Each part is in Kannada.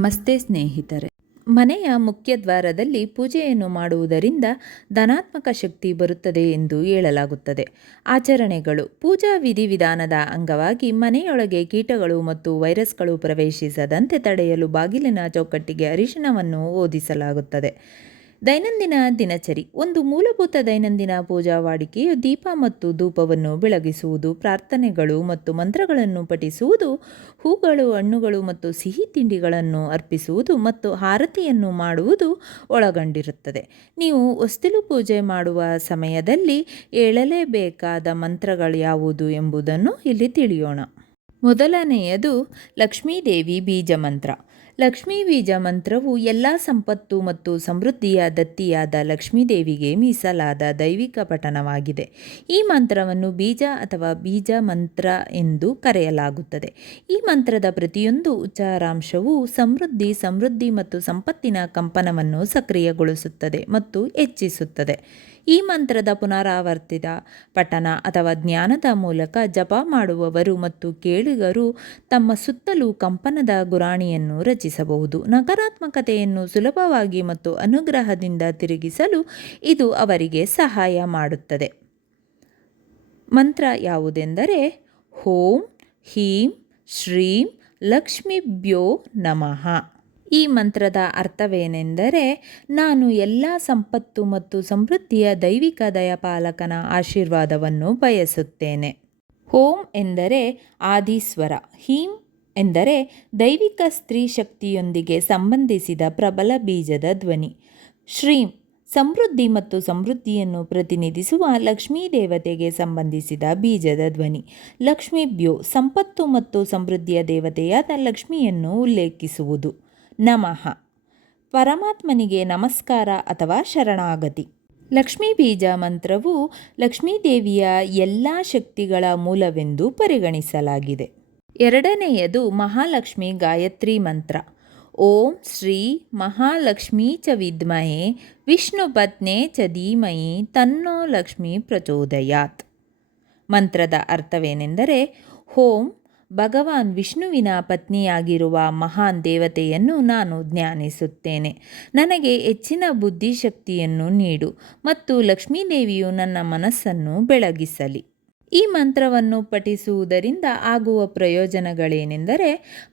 ನಮಸ್ತೆ ಸ್ನೇಹಿತರೆ. ಮನೆಯ ಮುಖ್ಯ ದ್ವಾರದಲ್ಲಿ ಪೂಜೆಯನ್ನು ಮಾಡುವುದರಿಂದ ಧನಾತ್ಮಕ ಶಕ್ತಿ ಬರುತ್ತದೆ ಎಂದು ಹೇಳಲಾಗುತ್ತದೆ. ಆಚರಣೆಗಳು: ಪೂಜಾ ವಿಧಿವಿಧಾನದ ಅಂಗವಾಗಿ ಮನೆಯೊಳಗೆ ಕೀಟಗಳು ಮತ್ತು ವೈರಸ್ಗಳು ಪ್ರವೇಶಿಸದಂತೆ ತಡೆಯಲು ಬಾಗಿಲಿನ ಚೌಕಟ್ಟಿಗೆ ಅರಿಶಿನವನ್ನು ಓದಿಸಲಾಗುತ್ತದೆ. ದೈನಂದಿನ ದಿನಚರಿ: ಒಂದು ಮೂಲಭೂತ ದೈನಂದಿನ ಪೂಜಾ ವಾಡಿಕೆಯು ದೀಪ ಮತ್ತು ಧೂಪವನ್ನು ಬೆಳಗಿಸುವುದು, ಪ್ರಾರ್ಥನೆಗಳು ಮತ್ತು ಮಂತ್ರಗಳನ್ನು ಪಠಿಸುವುದು, ಹೂಗಳು, ಹಣ್ಣುಗಳು ಮತ್ತು ಸಿಹಿ ತಿಂಡಿಗಳನ್ನು ಅರ್ಪಿಸುವುದು ಮತ್ತು ಆರತಿಯನ್ನು ಮಾಡುವುದು ಒಳಗೊಂಡಿರುತ್ತದೆ. ನೀವು ಹೊಸ್ತಿಲು ಪೂಜೆ ಮಾಡುವ ಸಮಯದಲ್ಲಿ ಹೇಳಲೇಬೇಕಾದ ಮಂತ್ರಗಳು ಯಾವುದು ಎಂಬುದನ್ನು ಇಲ್ಲಿ ತಿಳಿಯೋಣ. ಮೊದಲನೆಯದು ಲಕ್ಷ್ಮೀದೇವಿ ಬೀಜ ಮಂತ್ರ. ಲಕ್ಷ್ಮೀ ಬೀಜ ಮಂತ್ರವು ಎಲ್ಲ ಸಂಪತ್ತು ಮತ್ತು ಸಮೃದ್ಧಿಯ ದತ್ತಿಯಾದ ಲಕ್ಷ್ಮೀದೇವಿಗೆ ಮೀಸಲಾದ ದೈವಿಕ ಪಠಣವಾಗಿದೆ. ಈ ಮಂತ್ರವನ್ನು ಬೀಜ ಅಥವಾ ಬೀಜ ಮಂತ್ರ ಎಂದು ಕರೆಯಲಾಗುತ್ತದೆ. ಈ ಮಂತ್ರದ ಪ್ರತಿಯೊಂದು ಉಚ್ಚಾರಾಂಶವೂ ಸಮೃದ್ಧಿ ಮತ್ತು ಸಂಪತ್ತಿನ ಕಂಪನವನ್ನು ಸಕ್ರಿಯಗೊಳಿಸುತ್ತದೆ ಮತ್ತು ಹೆಚ್ಚಿಸುತ್ತದೆ. ಈ ಮಂತ್ರದ ಪುನರಾವರ್ತಿತ ಪಠಣ ಅಥವಾ ಜ್ಞಾನದ ಮೂಲಕ ಜಪ ಮಾಡುವವರು ಮತ್ತು ಕೇಳುಗರು ತಮ್ಮ ಸುತ್ತಲೂ ಕಂಪನದ ಗುರಾಣಿಯನ್ನು ರಚಿಸಬಹುದು. ನಕಾರಾತ್ಮಕತೆಯನ್ನು ಸುಲಭವಾಗಿ ಮತ್ತು ಅನುಗ್ರಹದಿಂದ ತಿರುಗಿಸಲು ಇದು ಅವರಿಗೆ ಸಹಾಯ ಮಾಡುತ್ತದೆ. ಮಂತ್ರ ಯಾವುದೆಂದರೆ ಓಂ ಹೀಂ ಶ್ರೀಂ ಲಕ್ಷ್ಮೀಭ್ಯೋ ನಮಃ. ಈ ಮಂತ್ರದ ಅರ್ಥವೇನೆಂದರೆ, ನಾನು ಎಲ್ಲ ಸಂಪತ್ತು ಮತ್ತು ಸಮೃದ್ಧಿಯ ದೈವಿಕ ದಯಪಾಲಕನ ಆಶೀರ್ವಾದವನ್ನು ಬಯಸುತ್ತೇನೆ. ಓಂ ಎಂದರೆ ಆದಿಸ್ವರ, ಹೀಂ ಎಂದರೆ ದೈವಿಕ ಸ್ತ್ರೀ ಶಕ್ತಿಯೊಂದಿಗೆ ಸಂಬಂಧಿಸಿದ ಪ್ರಬಲ ಬೀಜದ ಧ್ವನಿ, ಶ್ರೀಂ ಸಮೃದ್ಧಿ ಮತ್ತು ಸಮೃದ್ಧಿಯನ್ನು ಪ್ರತಿನಿಧಿಸುವ ಲಕ್ಷ್ಮೀ ದೇವತೆಗೆ ಸಂಬಂಧಿಸಿದ ಬೀಜದ ಧ್ವನಿ, ಲಕ್ಷ್ಮೀಭ್ಯೋ ಸಂಪತ್ತು ಮತ್ತು ಸಮೃದ್ಧಿಯ ದೇವತೆಯಾದ ಲಕ್ಷ್ಮಿಯನ್ನು ಉಲ್ಲೇಖಿಸುವುದು. ನಮಃ ಪರಮಾತ್ಮನಿಗೆ ನಮಸ್ಕಾರ ಅಥವಾ ಶರಣಾಗತಿ. ಲಕ್ಷ್ಮೀ ಬೀಜ ಮಂತ್ರವು ಲಕ್ಷ್ಮೀದೇವಿಯ ಎಲ್ಲ ಶಕ್ತಿಗಳ ಮೂಲವೆಂದು ಪರಿಗಣಿಸಲಾಗಿದೆ. ಎರಡನೆಯದು ಮಹಾಲಕ್ಷ್ಮಿ ಗಾಯತ್ರಿ ಮಂತ್ರ. ಓಂ ಶ್ರೀ ಮಹಾಲಕ್ಷ್ಮೀ ಚ ವಿದ್ಮಹೇ ವಿಷ್ಣುಪತ್ನೇ ಚ ಧೀಮಹಿ ತನ್ನೋ ಲಕ್ಷ್ಮೀ ಪ್ರಚೋದಯಾತ್. ಮಂತ್ರದ ಅರ್ಥವೇನೆಂದರೆ, ಓಂ ಭಗವಾನ್ ವಿಷ್ಣುವಿನ ಪತ್ನಿಯಾಗಿರುವ ಮಹಾನ್ ದೇವತೆಯನ್ನು ನಾನು ಧ್ಯಾನಿಸುತ್ತೇನೆ. ನನಗೆ ಹೆಚ್ಚಿನ ಬುದ್ಧಿಶಕ್ತಿಯನ್ನು ನೀಡು ಮತ್ತು ಲಕ್ಷ್ಮೀದೇವಿಯು ನನ್ನ ಮನಸ್ಸನ್ನು ಬೆಳಗಿಸಲಿ. ಈ ಮಂತ್ರವನ್ನು ಪಠಿಸುವುದರಿಂದ ಆಗುವ ಪ್ರಯೋಜನಗಳೇನೆಂದರೆ,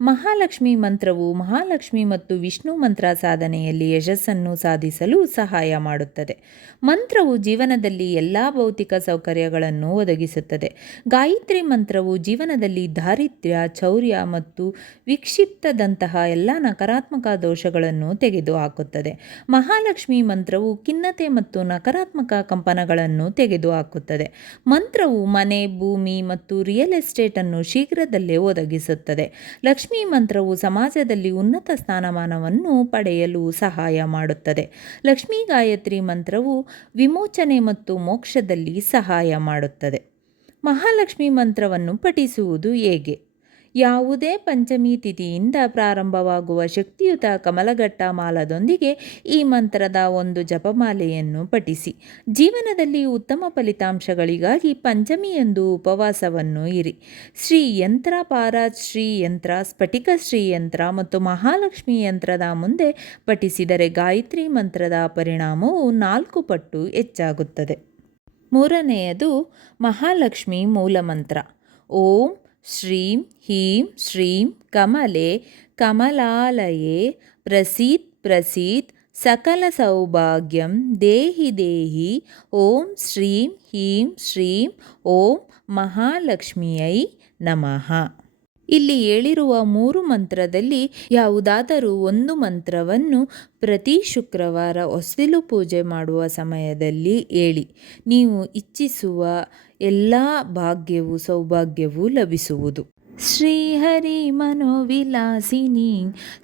ಮಹಾಲಕ್ಷ್ಮಿ ಮಂತ್ರವು ಮಹಾಲಕ್ಷ್ಮಿ ಮತ್ತು ವಿಷ್ಣು ಮಂತ್ರ ಸಾಧನೆಯಲ್ಲಿ ಯಶಸ್ಸನ್ನು ಸಾಧಿಸಲು ಸಹಾಯ ಮಾಡುತ್ತದೆ. ಮಂತ್ರವು ಜೀವನದಲ್ಲಿ ಎಲ್ಲ ಭೌತಿಕ ಸೌಕರ್ಯಗಳನ್ನು ಒದಗಿಸುತ್ತದೆ. ಗಾಯತ್ರಿ ಮಂತ್ರವು ಜೀವನದಲ್ಲಿ ದಾರಿದ್ರ್ಯ, ಚೌರ್ಯ ಮತ್ತು ವಿಕ್ಷಿಪ್ತದಂತಹ ಎಲ್ಲ ನಕಾರಾತ್ಮಕ ದೋಷಗಳನ್ನು ತೆಗೆದುಹಾಕುತ್ತದೆ. ಮಹಾಲಕ್ಷ್ಮಿ ಮಂತ್ರವು ಖಿನ್ನತೆ ಮತ್ತು ನಕಾರಾತ್ಮಕ ಕಂಪನಗಳನ್ನು ತೆಗೆದುಹಾಕುತ್ತದೆ. ಮಂತ್ರವು ಮನೆ, ಭೂಮಿ ಮತ್ತು ರಿಯಲ್ ಎಸ್ಟೇಟ್ ಅನ್ನು ಶೀಘ್ರದಲ್ಲೇ ಒದಗಿಸುತ್ತದೆ. ಲಕ್ಷ್ಮೀ ಮಂತ್ರವು ಸಮಾಜದಲ್ಲಿ ಉನ್ನತ ಸ್ಥಾನಮಾನವನ್ನು ಪಡೆಯಲು ಸಹಾಯ ಮಾಡುತ್ತದೆ. ಲಕ್ಷ್ಮೀ ಗಾಯತ್ರಿ ಮಂತ್ರವು ವಿಮೋಚನೆ ಮತ್ತು ಮೋಕ್ಷದಲ್ಲಿ ಸಹಾಯ ಮಾಡುತ್ತದೆ. ಮಹಾಲಕ್ಷ್ಮಿ ಮಂತ್ರವನ್ನು ಪಠಿಸುವುದು ಹೇಗೆ? ಯಾವುದೇ ಪಂಚಮಿ ತಿಥಿಯಿಂದ ಪ್ರಾರಂಭವಾಗುವ ಶಕ್ತಿಯುತ ಕಮಲಘಟ್ಟ ಮಾಲದೊಂದಿಗೆ ಈ ಮಂತ್ರದ ಒಂದು ಜಪಮಾಲೆಯನ್ನು ಪಠಿಸಿ. ಜೀವನದಲ್ಲಿ ಉತ್ತಮ ಫಲಿತಾಂಶಗಳಿಗಾಗಿ ಪಂಚಮಿಯಂದು ಉಪವಾಸವನ್ನು ಇರಿ. ಶ್ರೀ ಯಂತ್ರ, ಪಾರಾಜ್ ಶ್ರೀ ಯಂತ್ರ, ಸ್ಫಟಿಕ ಶ್ರೀ ಯಂತ್ರ ಮತ್ತು ಮಹಾಲಕ್ಷ್ಮಿ ಯಂತ್ರದ ಮುಂದೆ ಪಠಿಸಿದರೆ ಗಾಯತ್ರಿ ಮಂತ್ರದ ಪರಿಣಾಮವು 4 ಪಟ್ಟು ಹೆಚ್ಚಾಗುತ್ತದೆ. ಮೂರನೆಯದು ಮಹಾಲಕ್ಷ್ಮಿ ಮೂಲಮಂತ್ರ. ಓಂ ಶ್ರೀಂ ಹೀಂ ಶ್ರೀಂ ಕಮಲೆ ಕಮಲಾಲಯೇ ಪ್ರಸೀದ್ ಸಕಲ ಸೌಭಾಗ್ಯಂ ದೇಹಿ. ಓಂ ಶ್ರೀಂ ಹೀಂ ಶ್ರೀಂ ಓಂ ಮಹಾಲಕ್ಷ್ಮಿಯೈ ನಮಃ. ಇಲ್ಲಿ ಹೇಳಿರುವ 3 ಮಂತ್ರದಲ್ಲಿ ಯಾವುದಾದರೂ ಒಂದು ಮಂತ್ರವನ್ನು ಪ್ರತಿ ಶುಕ್ರವಾರ ಹೊಸ್ತಿಲು ಪೂಜೆ ಮಾಡುವ ಸಮಯದಲ್ಲಿ ಹೇಳಿ. ನೀವು ಇಚ್ಛಿಸುವ ಎಲ್ಲ ಭಾಗ್ಯವೂ ಸೌಭಾಗ್ಯವೂ ಲಭಿಸುವುದು. ಶ್ರೀಹರಿ ಮನೋವಿಲಾಸಿನಿ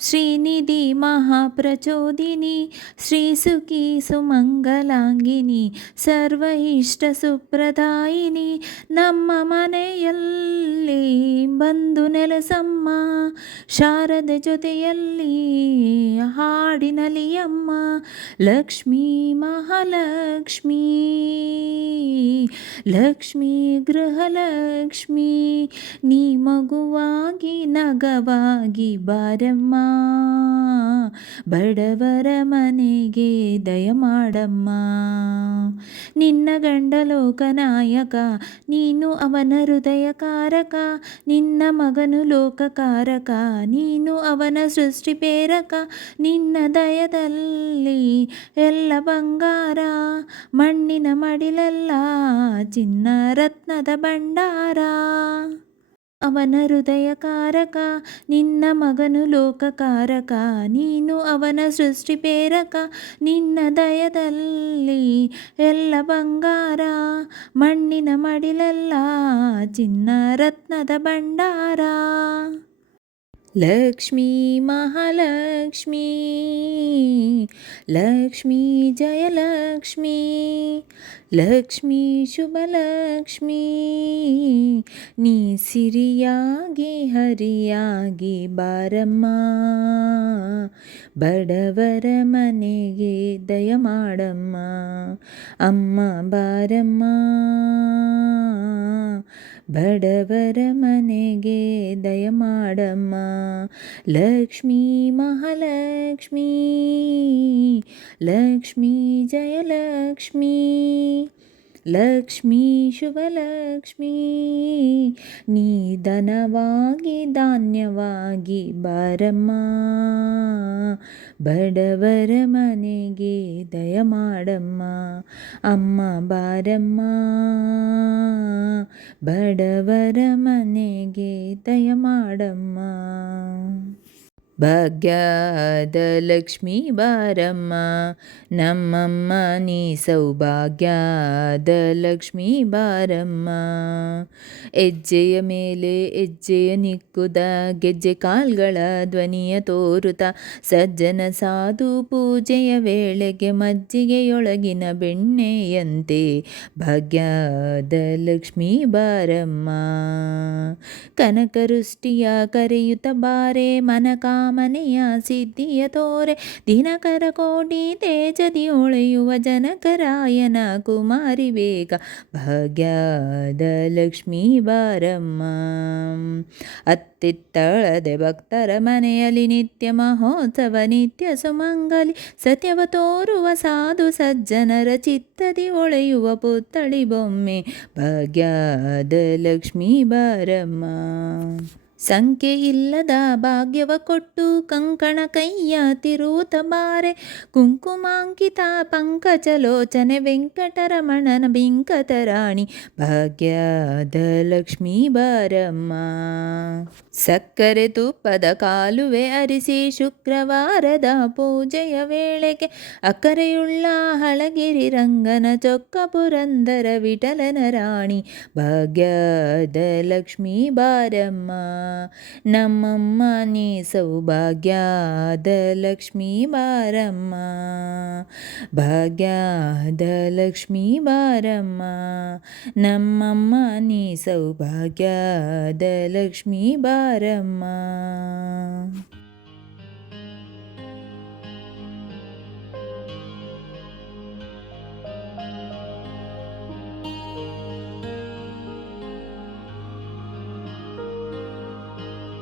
ಶ್ರೀನಿಧಿ ಮಹಾಪ್ರಚೋದಿನಿ ಶ್ರೀಸುಖಿ ಸುಮಂಗಲಾಂಗಿನಿ ಸರ್ವ ಇಷ್ಟ ಸುಪ್ರದಾಯಿನಿ. ನಮ್ಮ ಮನೆಯಲ್ಲಿ ಬಂದು ನೆಲೆಸಮ್ಮ, ಶಾರದೆ ಜೊತೆಯಲ್ಲಿ ಹಾಡಿನಲಿ ಅಮ್ಮ. ಲಕ್ಷ್ಮೀ ಮಹಾಲಕ್ಷ್ಮೀ ಲಕ್ಷ್ಮೀ ಗೃಹಲಕ್ಷ್ಮೀ ನೀ ಮಗು ನಗುವಾಗಿ ನಗವಾಗಿ ಬಾರಮ್ಮ, ಬಡವರ ಮನೆಗೆ ದಯ ಮಾಡಮ್ಮ. ನಿನ್ನ ಗಂಡ ಲೋಕನಾಯಕ, ನೀನು ಅವನ ಹೃದಯಕಾರಕ. ನಿನ್ನ ಮಗನು ಲೋಕಕಾರಕ, ನೀನು ಅವನ ಸೃಷ್ಟಿ ಪ್ರೇರಕ. ನಿನ್ನ ದಯದಲ್ಲಿ ಎಲ್ಲ ಬಂಗಾರ, ಮಣ್ಣಿನ ಮಡಿಲೆಲ್ಲ ಚಿನ್ನ ರತ್ನದ ಭಂಡಾರ. ಅವನ ಹೃದಯಕಾರಕ, ನಿನ್ನ ಮಗನು ಲೋಕಕಾರಕ, ನೀನು ಅವನ ಸೃಷ್ಟಿ ಪ್ರೇರಕ. ನಿನ್ನ ದಯದಲ್ಲಿ ಎಲ್ಲ ಬಂಗಾರ, ಮಣ್ಣಿನ ಮಡಿಲೆಲ್ಲ ಚಿನ್ನ ರತ್ನದ ಭಂಡಾರ. ಲಕ್ಷ್ಮೀ ಮಹಾಲಕ್ಷ್ಮೀ, ಲಕ್ಷ್ಮೀ ಜಯಲಕ್ಷ್ಮೀ, ಲಕ್ಷ್ಮೀ ಶುಭಲಕ್ಷ್ಮೀ, ನೀ ಸಿರಿಯಾಗಿ ಹರಿಯಾಗಿ ಬಾರಮ್ಮ, ಬಡವರ ಮನೆಗೆ ದಯ ಮಾಡಮ್ಮ. ಅಮ್ಮ ಬಾರಮ್ಮ, ಬಡವರ ಮನೆಗೆ ದಯ ಮಾಡಮ್ಮ. ಲಕ್ಷ್ಮೀ ಮಹಾಲಕ್ಷ್ಮೀ, ಲಕ್ಷ್ಮೀ ಜಯಲಕ್ಷ್ಮೀ, ಲಕ್ಷ್ಮೀ ಶುಭಲಕ್ಷ್ಮೀ, ನೀ ಧನವಾಗಿ ಧಾನ್ಯವಾಗಿ ಬಾರಮ್ಮ, ಬಡವರ ಮನೆಗೆ ದಯ ಮಾಡಮ್ಮ. ಅಮ್ಮ ಬಾರಮ್ಮ, ಬಡವರ ಮನೆಗೆ ದಯ ಮಾಡಮ್ಮ. ಭಾಗ್ಯದ ಲಕ್ಷ್ಮೀ ಬಾರಮ್ಮ, ನಮ್ಮಮ್ಮ ನೀ ಸೌಭಾಗ್ಯದ ಲಕ್ಷ್ಮೀ ಬಾರಮ್ಮ. ಹೆಜ್ಜೆಯ ಮೇಲೆ ಹೆಜ್ಜೆಯ ನಿಕ್ಕುದ, ಗೆಜ್ಜೆ ಕಾಲ್ಗಳ ಧ್ವನಿಯ ತೋರುತ್ತ, ಸಜ್ಜನ ಸಾಧು ಪೂಜೆಯ ವೇಳೆಗೆ ಮಜ್ಜಿಗೆಯೊಳಗಿನ ಬೆಣ್ಣೆಯಂತೆ ಭಾಗ್ಯದ ಲಕ್ಷ್ಮೀ ಬಾರಮ್ಮ. ಕನಕವೃಷ್ಟಿಯ ಕರೆಯುತ್ತ ಬಾರೆ, ಮನಕಾಮನೆಯ ಸಿದ್ಧಿಯ ತೋರೆ, ದಿನಕರ ಕೋಟಿ ತೇಜದಿ ಹೊಳೆಯುವ ಜನಕರಾಯನ ಕುಮಾರಿ ಬೇಗ, ಭಾಗ್ಯದ ಲಕ್ಷ್ಮೀ ಬಾರಮ್ಮ. ಅತ್ತಿತ್ತಳದೆ ಭಕ್ತರ ಮನೆಯಲ್ಲಿ ನಿತ್ಯ ಮಹೋತ್ಸವ, ನಿತ್ಯ ಸುಮಂಗಲಿ, ಸತ್ಯವ ತೋರುವ ಸಾಧು ಸಜ್ಜನರ ಚಿತ್ತದಿ ಹೊಳೆಯುವ ಪುತ್ಥಳಿ ಬೊಮ್ಮೆ, ಭಾಗ್ಯದ ಲಕ್ಷ್ಮೀ ಬಾರಮ್ಮ. ಸಂಖ್ಯೆ ಇಲ್ಲದ ಭಾಗ್ಯವ ಕೊಟ್ಟು ಕಂಕಣ ಕೈಯ ತಿರುವುತ ಬಾರೆ, ಕುಂಕುಮಾಂಕಿತ ಪಂಕಜಲೋಚನೆ ವೆಂಕಟರಮಣನ ಬಿಂಕತರಾಣಿ, ಭಾಗ್ಯದ ಲಕ್ಷ್ಮೀ ಬಾರಮ್ಮ. ಸಕ್ಕರೆ ತುಪ್ಪದ ಕಾಲುವೆ ಅರಿಸಿ ಶುಕ್ರವಾರದ ಪೂಜೆಯ ವೇಳೆಗೆ, ಅಕ್ಕರೆಯುಳ್ಳ ಹಳಗಿರಿ ರಂಗನ ಚೊಕ್ಕ ಪುರಂದರ ವಿಠಲನ ರಾಣಿ, ಭಾಗ್ಯದ ಲಕ್ಷ್ಮೀ ಬಾರಮ್ಮ. ನಮ್ಮಮ್ಮ ನೀ ಸೌಭಾಗ್ಯದ ಲಕ್ಷ್ಮೀ ಬಾರಮ್ಮ, ಭಾಗ್ಯದ ಲಕ್ಷ್ಮೀ ಬಾರಮ್ಮ. ನಮ್ಮಮ್ಮ ನೀ ಸೌಭಾಗ್ಯದ ಲಕ್ಷ್ಮೀ ಬಾರಮ್ಮ.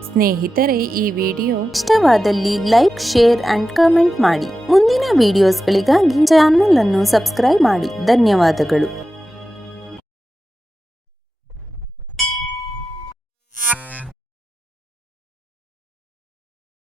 ಸ್ನೇಹಿತರೆ, ಈ ವಿಡಿಯೋ ಇಷ್ಟವಾದಲ್ಲಿ ಲೈಕ್, ಶೇರ್ ಅಂಡ್ ಕಮೆಂಟ್ ಮಾಡಿ. ಮುಂದಿನ ವಿಡಿಯೋಸ್ಗಳಿಗಾಗಿ ಚಾನಲ್ ಅನ್ನು ಸಬ್ಸ್ಕ್ರೈಬ್ ಮಾಡಿ. ಧನ್ಯವಾದಗಳು.